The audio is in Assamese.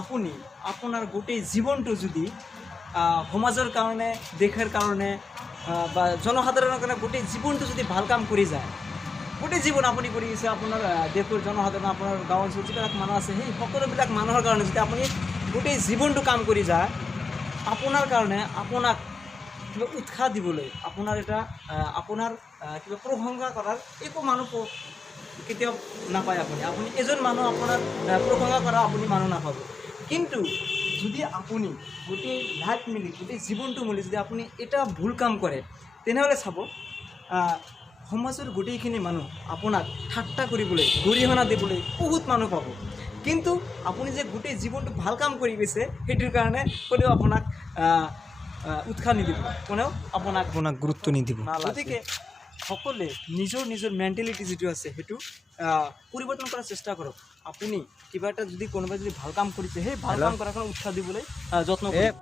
আপুনি আপোনাৰ গোটেই জীৱনটো যদি সমাজৰ কাৰণে দেশৰ কাৰণে বা জনসাধাৰণৰ কাৰণে গোটেই জীৱনটো যদি ভাল কাম কৰি যায়, গোটেই জীৱন আপুনি কৰি গৈছে আপোনাৰ দেশৰ জনসাধাৰণ আপোনাৰ গাঁও অঞ্চলত যিবিলাক মানুহ আছে সেই সকলোবিলাক মানুহৰ কাৰণে যদি আপুনি গোটেই জীৱনটো কাম কৰি যায়, আপোনাৰ কাৰণে আপোনাক কিবা উৎসাহ দিবলৈ আপোনাৰ এটা আপোনাৰ কিবা প্ৰশংসা কৰাৰ একো মানুহ কেতিয়াও নাপায়। আপুনি এজন মানুহ আপোনাৰ প্ৰশংসা কৰা আপুনি মানুহ নাপাব। কিন্তু যদি আপুনি গোটেই লাইফ মিলি গোটেই জীৱনটো মিলি যদি আপুনি এটা ভুল কাম কৰে, তেনেহ'লে চাব সমাজৰ গোটেইখিনি মানুহ আপোনাক ঠাট্টা কৰিবলৈ গৰিহণা দিবলৈ বহুত মানুহ পাব। কিন্তু আপুনি যে গোটেই জীৱনটো ভাল কাম কৰি গৈছে সেইটোৰ কাৰণে কোনেও আপোনাক উৎসাহ নিদিব, কোনেও আপোনাক গুৰুত্ব নিদিব। গতিকে সকলোৱে নিজৰ নিজৰ মেণ্টেলিটি যিটো আছে সেইটো পৰিৱৰ্তন কৰাৰ চেষ্টা কৰক। আপুনি কিবা এটা যদি কোনোবাই যদি ভাল কাম কৰিছে সেই ভাল কাম কৰাৰ কাৰণে উৎসাহ দিবলৈ যত্ন কৰক।